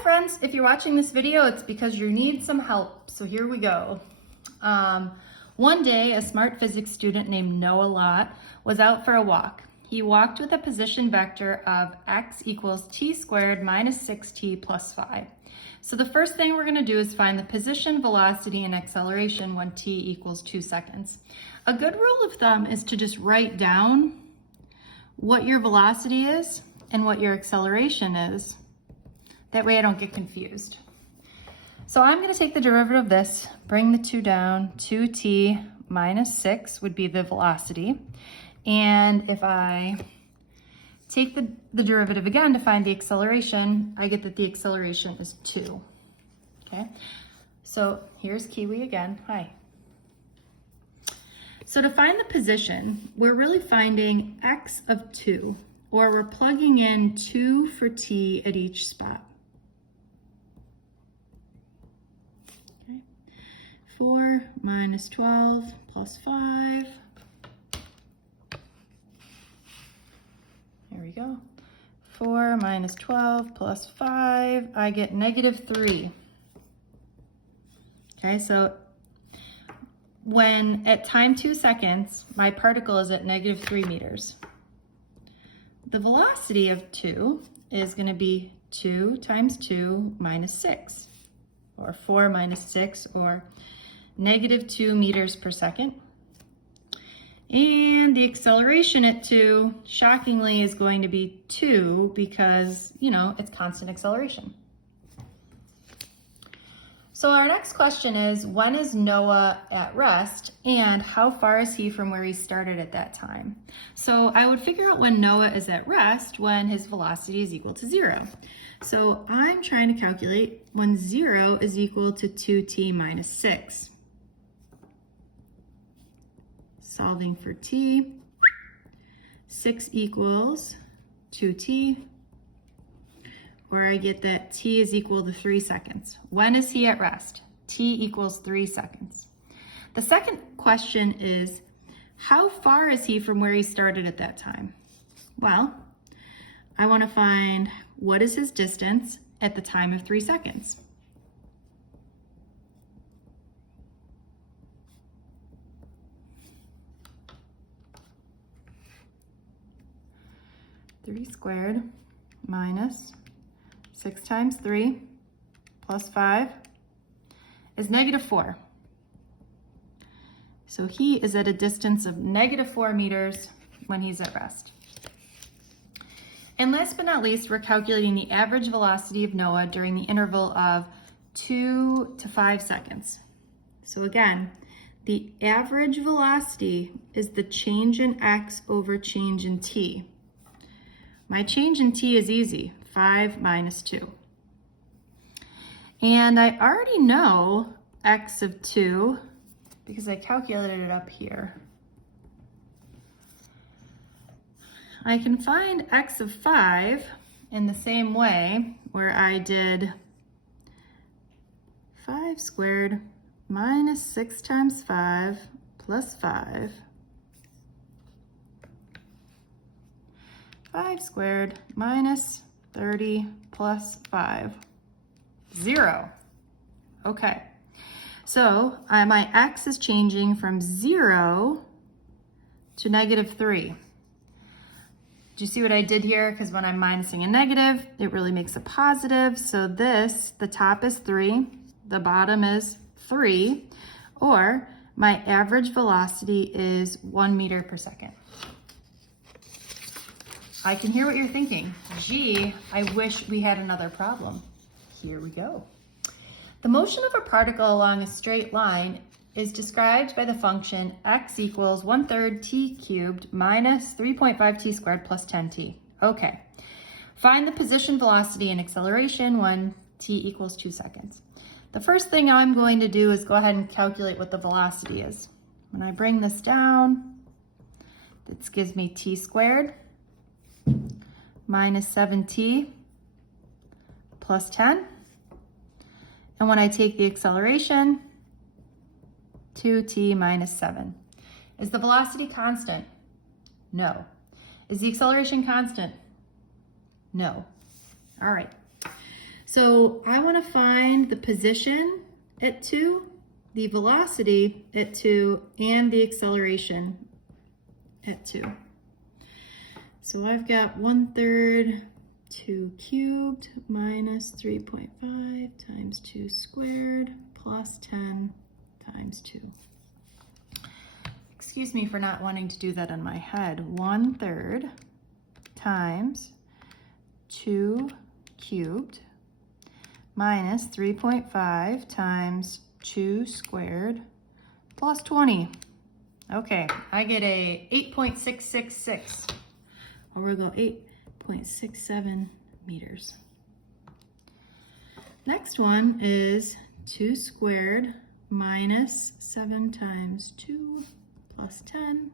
Hi friends, if you're watching this video, it's because you need some help. So here we go. One day, a smart physics student named Noah Lott was out for a walk. He walked with a position vector of x equals t squared minus 6t plus 5. So the first thing we're going to do is find the position, velocity, and acceleration when t equals 2 seconds. A good rule of thumb is to just write down what your velocity is and what your acceleration is. That way I don't get confused. So I'm going to take the derivative of this, bring the 2 down, 2t minus 6 would be the velocity. And if I take the derivative again to find the acceleration, I get that the acceleration is 2. Okay, so here's Kiwi again. Hi. So to find the position, we're really finding x of 2, or we're plugging in 2 for t at each spot. 4 minus 12 plus 5. There we go. 4 minus 12 plus 5, I get negative 3. Okay, so when at time 2 seconds, my particle is at negative 3 meters. The velocity of 2 is going to be 2 times 2 minus 6, or 4 minus 6, or negative 2 meters per second. And the acceleration at 2, shockingly, is going to be 2 because, it's constant acceleration. So our next question is, when is Noah at rest and how far is he from where he started at that time? So I would figure out when Noah is at rest when his velocity is equal to 0. So I'm trying to calculate when 0 is equal to 2t minus 6. Solving for t, 6 equals 2t, or I get that t is equal to 3 seconds. When is he at rest? T equals 3 seconds. The second question is, how far is he from where he started at that time? Well, I want to find what is his distance at the time of 3 seconds. Three squared minus 6 times 3 plus 5 is negative 4. So he is at a distance of negative 4 meters when he's at rest. And last but not least, we're calculating the average velocity of Noah during the interval of 2 to 5 seconds. So again, the average velocity is the change in x over change in t. My change in t is easy, 5 minus 2. And I already know x of 2 because I calculated it up here. I can find x of 5 in the same way where I did 5 squared minus 6 times 5 plus 5. 5 squared minus 30 plus 5, 0. Okay, so my x is changing from 0 to negative 3. Do you see what I did here? Because when I'm minusing a negative, it really makes a positive. So this, the top is 3, the bottom is 3, or my average velocity is 1 meter per second. I can hear what you're thinking. Gee, I wish we had another problem. Here we go. The motion of a particle along a straight line is described by the function x equals 1/3 t cubed minus 3.5 t squared plus 10t. Okay, find the position, velocity, and acceleration when t equals 2 seconds. The first thing I'm going to do is go ahead and calculate what the velocity is. When I bring this down, this gives me t squared minus 7t plus 10. And when I take the acceleration, 2t minus 7. Is the velocity constant? No. Is the acceleration constant? No. All right. So I want to find the position at 2, the velocity at 2, and the acceleration at 2. So I've got 1/3 2 cubed minus 3.5 times 2 squared plus 10 times 2. Excuse me for not wanting to do that in my head. 1/3 times 2 cubed minus 3.5 times 2 squared plus 20. Okay, I get a 8.666, or we'll go 8.67 meters. Next one is 2 squared minus 7 times 2 plus 10